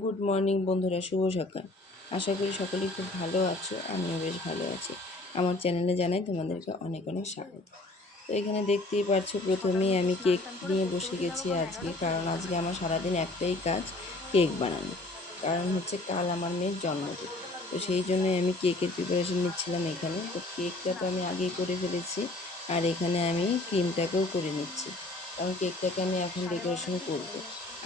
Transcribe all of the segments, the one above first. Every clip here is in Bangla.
গুড মর্নিং বন্ধুরা, শুভ সকাল। আশা করি সকলেই খুব ভালো আছো, আমিও বেশ ভালো আছি। আমার চ্যানেলে জানাই তোমাদেরকে অনেক অনেক স্বাগত। তো এখানে দেখতেই পাচ্ছ প্রথমেই আমি কেক নিয়ে বসে গেছি আজকে, কারণ আজকে আমার সারাদিন একটাই কাজ, কেক বানানো। কারণ হচ্ছে কাল আমার মেয়ের জন্মদিন। তো সেই জন্যই আমি কেকের প্রিপারেশন নিচ্ছিলাম এখানে। তো কেকটা তো আমি আগেই করে ফেলেছি, আর এখানে আমি ক্রিমটাকেও করে নিচ্ছি। কারণ কেকটাকে আমি এখন ডেকোরেশন করব।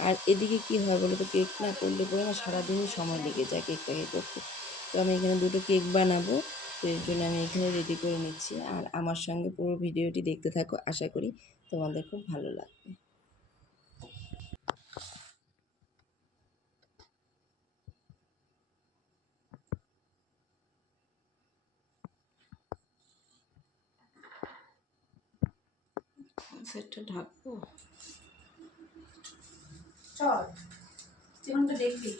আর এদিকে কি হয় বলো তো কেক না করলে পরে আমার সারাদিনই সময় লেগে যায় কেকটাকে করতে তো আমি এখানে দুটো কেক বানাবো, তো এর জন্য আমি এখানে রেডি করে নিচ্ছি। আর আমার সঙ্গে পুরো ভিডিওটি দেখতে থাকো, আশা করি তোমাদের খুব ভালো লাগবে। সেটটা ঢাকবো? চল জীবনটা দেখবি।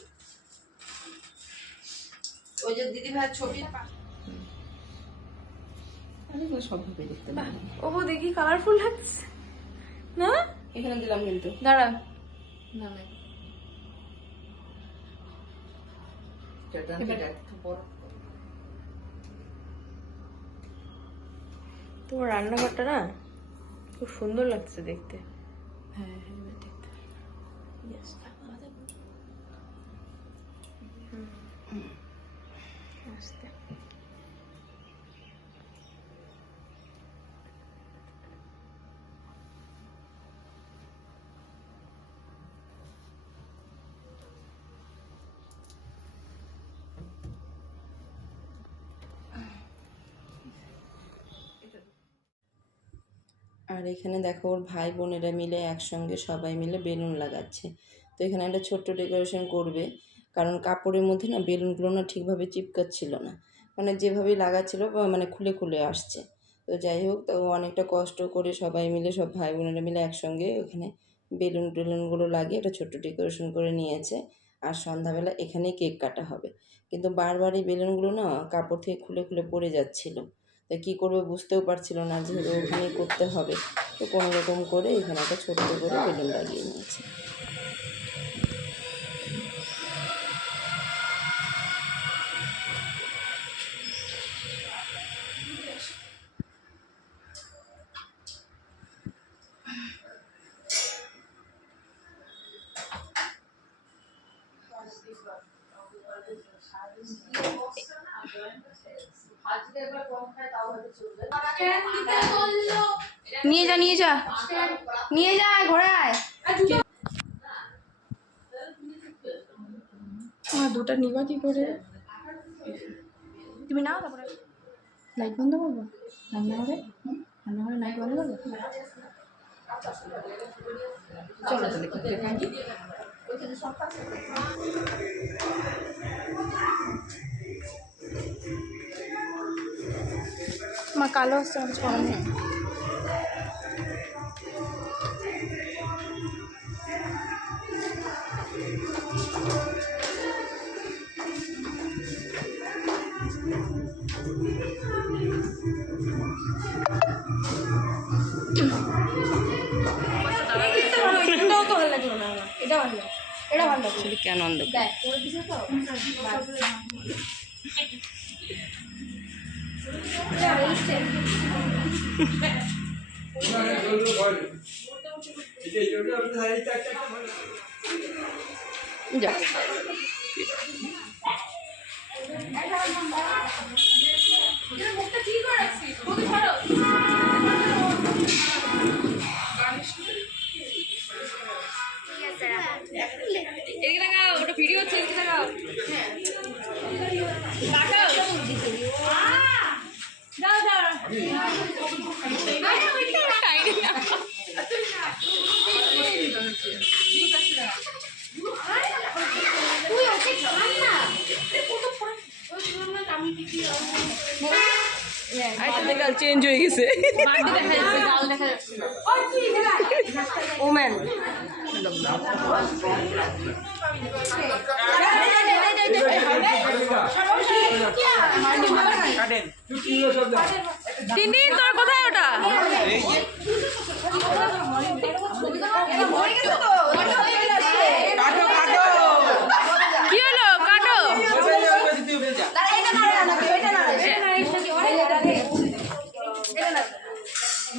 ওই যে দিদি ভাইয়ের ছবি সবভাবে দেখতে পারি ওহো দেখি কালারফুল লাগছে। না? এখানে দিলাম কিন্তু। দাঁড়া। না না। তোমার রান্নাঘরটা না খুব সুন্দর লাগছে দেখতে। হ্যাঁ হ্যাঁ でした。まあでも。うん。う。して？আর এখানে দেখো ওর ভাই বোনেরা মিলে একসঙ্গে সবাই মিলে বেলুন লাগাচ্ছে। তো এখানে একটা ছোট্ট ডেকোরেশন করবে, কারণ কাপড়ের মধ্যে না বেলুনগুলো না ঠিকভাবে চিপকাচ্ছিল না। মানে যেভাবে লাগাচ্ছিল মানে খুলে খুলে আসছে। তো যাই হোক, তো অনেকটা কষ্ট করে সবাই মিলে, সব ভাই বোনেরা মিলে একসঙ্গে ওখানে বেলুন টেলুনগুলো লাগিয়ে একটা ছোট্ট ডেকোরেশন করে নিয়েছে। আর সন্ধ্যাবেলা এখানেই কেক কাটা হবে। কিন্তু বারবার এই বেলুনগুলো না কাপড় থেকে খুলে খুলে পড়ে যাচ্ছিল। তো কী করবে বুঝতেও পারছিল না যেহেতু ওখানে করতে হবে। তো কোনো রকম করে এখানে একটা ছোট্ট করে বেলুন লাগিয়ে নিয়েছে। নিয়ে যা নিয়ে যা। নিয়ে যা ঘোড়া আয়। আমার দুটো। নিবা কি করে? তুমি নাও তারপরে। লাইট বন্ধ করব? রান্নাঘরে রান্নাঘরে লাইট বন্ধ করব? চলো তাহলে লাগল না আমার এটা ভালো লাগছে এটা ভালো লাগছে আসলে কেন অন্ধ দেখ তোর দিছে তো যাক মুখটা ঠিক করে রাখছিস আজকাল চেঞ্জ হয়ে গেছে। ওম্যান টিনি তোর কোথায় ওটা?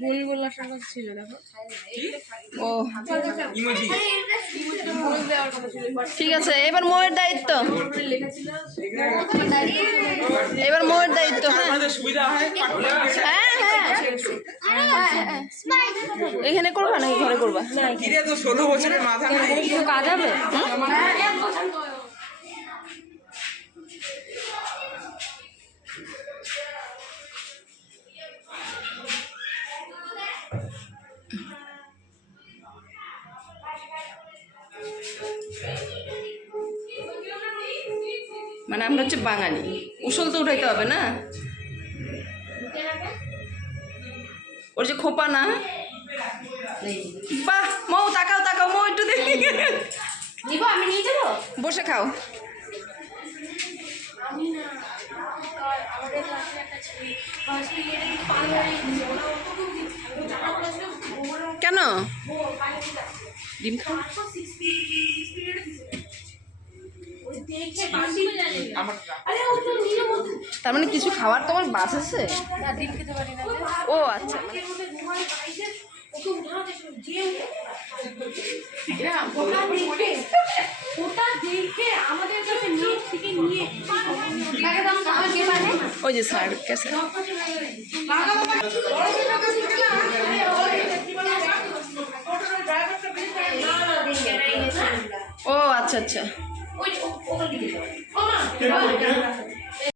বুলবুল আসার কথা ছিল দেখো ও ঠিক আছে এবার মোয়ের দায়িত্ব। এবার মোয়ের দায়িত্ব হ্যাঁ। হয় হ্যাঁ। এখানে করবা নাকি ঘরে করবা? কাজ হবে আমরা হচ্ছে বাঙালি। উসল তো উঠাইতে হবে না? ওর যে খোপা না? বাহ মৌ তাকাও তাকাও মৌ একটু দেখি। বসে খাও। কেন? ডিম খাও। তার মানে কিছু খাবার তোমার বাস আছে? ও আচ্ছা। মানে মানে? ওই যে স্যার কাছে ও আচ্ছা আচ্ছা। ওই ওখানে দিকে যাও ও মা